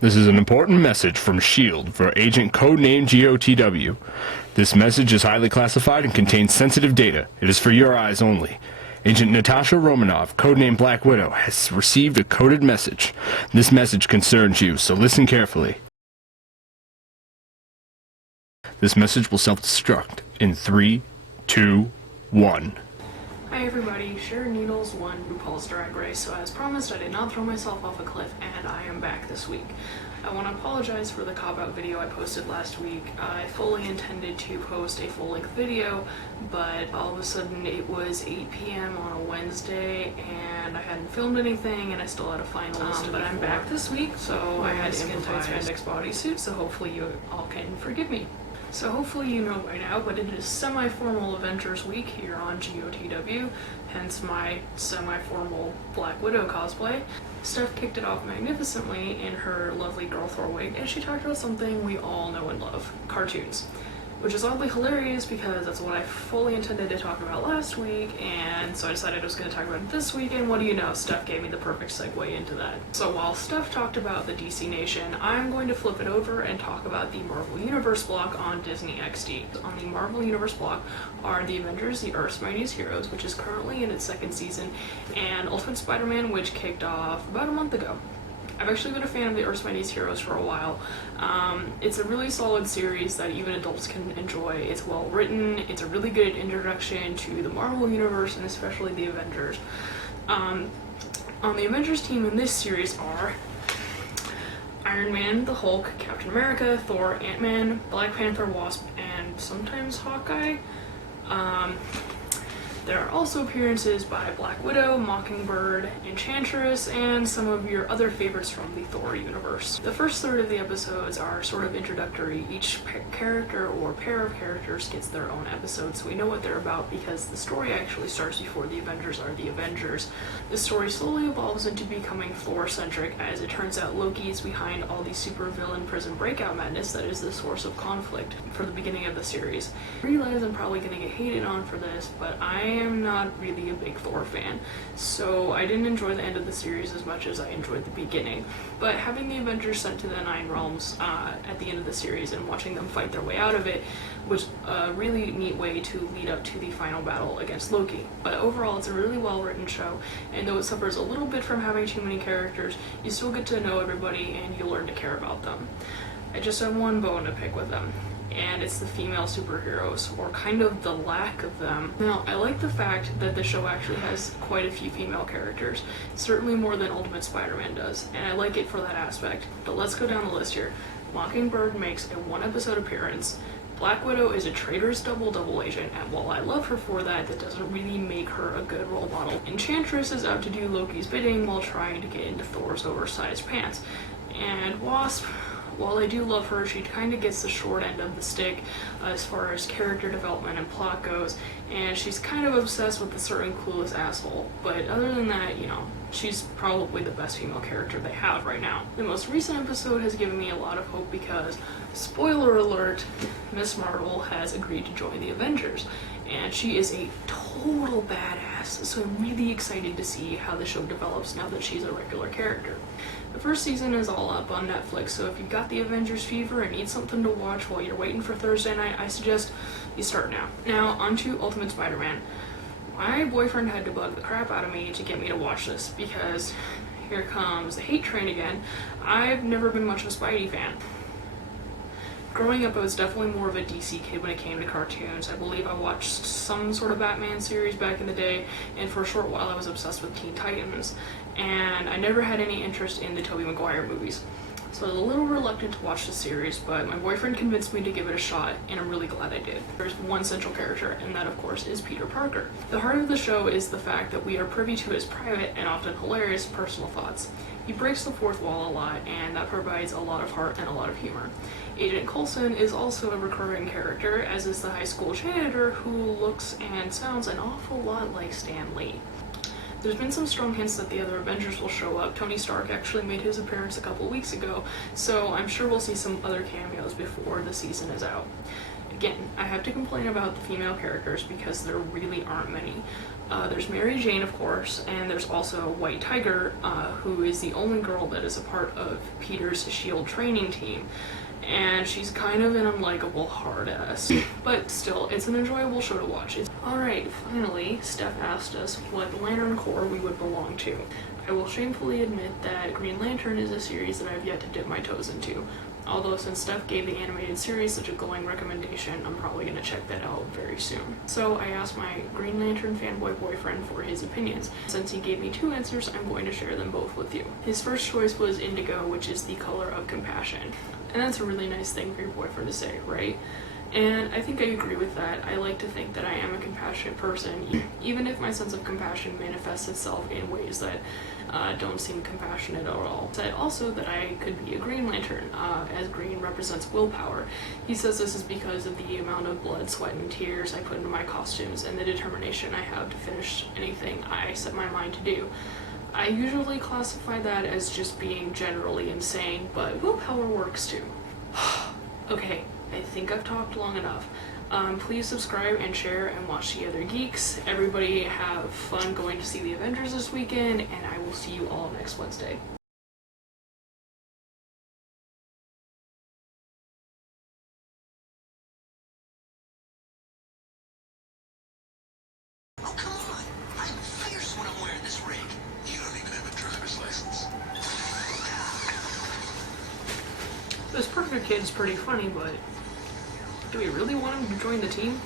This is an important message from S.H.I.E.L.D. for Agent Codename GOTW. This message is highly classified and contains sensitive data. It is for your eyes only. Agent Natasha Romanoff, codename Black Widow, has received a coded message. This message concerns you, so listen carefully. This message will self-destruct in 3, 2, 1. Hi everybody, Sharon Needles won RuPaul's Drag Race, so as promised I did not throw myself off a cliff, and I am back this week. I want to apologize for the cop-out video I posted last week. I fully intended to post a full-length video, but all of a sudden it was 8 p.m. on a Wednesday, and I hadn't filmed anything, and I still had a finalist. But I'm back this week, so I had skin tight spandex bodysuit, so hopefully you all can forgive me. So hopefully you know by now, but it is semi-formal Avengers week here on GOTW, hence my semi-formal Black Widow cosplay. Steph kicked it off magnificently in her lovely girl Thor wig, and she talked about something we all know and love, cartoons. Which is oddly hilarious because that's what I fully intended to talk about last week, and so I decided I was going to talk about it this week, and what do you know, Steph gave me the perfect segue into that. So while Steph talked about the DC Nation, I'm going to flip it over and talk about the Marvel Universe block on Disney XD. On the Marvel Universe block are the Avengers, the Earth's Mightiest Heroes, which is currently in its second season, and Ultimate Spider-Man, which kicked off about a month ago. I've actually been a fan of the Earth's Mightiest Heroes for a while. It's a really solid series that even adults can enjoy. It's well written, it's a really good introduction to the Marvel Universe and especially the Avengers. On the Avengers team in this series are Iron Man, the Hulk, Captain America, Thor, Ant-Man, Black Panther, Wasp, and sometimes Hawkeye. There are also appearances by Black Widow, Mockingbird, Enchantress, and some of your other favorites from the Thor universe. The first third of the episodes are sort of introductory. Each character or pair of characters gets their own episode, so we know what they're about because the story actually starts before the Avengers are the Avengers. The story slowly evolves into becoming Thor-centric, as it turns out Loki is behind all the supervillain prison breakout madness that is the source of conflict for the beginning of the series. I realize I'm probably going to get hated on for this, but I am not really a big Thor fan, so I didn't enjoy the end of the series as much as I enjoyed the beginning. But having the Avengers sent to the Nine Realms at the end of the series and watching them fight their way out of it was a really neat way to lead up to the final battle against Loki. But overall, it's a really well-written show, and though it suffers a little bit from having too many characters, you still get to know everybody and you learn to care about them. I just have one bone to pick with them, and it's the female superheroes, or kind of the lack of them. Now, I like the fact that the show actually has quite a few female characters, certainly more than Ultimate Spider-Man does, and I like it for that aspect. But let's go down the list here. Mockingbird makes a one-episode appearance. Black Widow is a traitorous double agent, and while I love her for that, that doesn't really make her a good role model. Enchantress is out to do Loki's bidding while trying to get into Thor's oversized pants. And Wasp, while I do love her, she kind of gets the short end of the stick as far as character development and plot goes, and she's kind of obsessed with a certain clueless asshole. But other than that, you know, she's probably the best female character they have right now. The most recent episode has given me a lot of hope because, spoiler alert, Miss Marvel has agreed to join the Avengers, and she is a total badass, so I'm really excited to see how the show develops now that she's a regular character. The first season is all up on Netflix, so if you've got the Avengers fever and need something to watch while you're waiting for Thursday night, I suggest you start now. Now, onto Ultimate Spider-Man. My boyfriend had to bug the crap out of me to get me to watch this, because here comes the hate train again. I've never been much of a Spidey fan. Growing up, I was definitely more of a DC kid when it came to cartoons. I believe I watched some sort of Batman series back in the day, and for a short while I was obsessed with Teen Titans, and I never had any interest in the Tobey Maguire movies. So I was a little reluctant to watch the series, but my boyfriend convinced me to give it a shot, and I'm really glad I did. There's one central character, and that of course is Peter Parker. The heart of the show is the fact that we are privy to his private and often hilarious personal thoughts. He breaks the fourth wall a lot, and that provides a lot of heart and a lot of humor. Agent Coulson is also a recurring character, as is the high school janitor who looks and sounds an awful lot like Stan Lee. There's been some strong hints that the other Avengers will show up. Tony Stark actually made his appearance a couple weeks ago, so I'm sure we'll see some other cameos before the season is out. Again, I have to complain about the female characters because there really aren't many. There's Mary Jane, of course, and there's also White Tiger, who is the only girl that is a part of Peter's S.H.I.E.L.D. training team. And she's kind of an unlikable hard-ass. But still, it's an enjoyable show to watch. Alright, finally, Steph asked us what Lantern Corps we would belong to. I will shamefully admit that Green Lantern is a series that I've yet to dip my toes into. Although since Steph gave the animated series such a glowing recommendation, I'm probably going to check that out very soon. So I asked my Green Lantern fanboy boyfriend for his opinions. Since he gave me 2 answers, I'm going to share them both with you. His first choice was indigo, which is the color of compassion. And that's a really nice thing for your boyfriend to say, right? And I think I agree with that. I like to think that I am a compassionate person, even if my sense of compassion manifests itself in ways that don't seem compassionate at all. Said also that I could be a Green Lantern, as green represents willpower. He says this is because of the amount of blood, sweat, and tears I put into my costumes and the determination I have to finish anything I set my mind to do. I usually classify that as just being generally insane, but willpower works too. Okay, I think I've talked long enough. Please subscribe and share and watch the other geeks. Everybody have fun going to see the Avengers this weekend, and I will see you all next Wednesday. Oh, come on! I'm fierce when I'm wearing this rig. You don't even have a driver's license. This Perfect Kid's pretty funny, but do we really want him to join the team?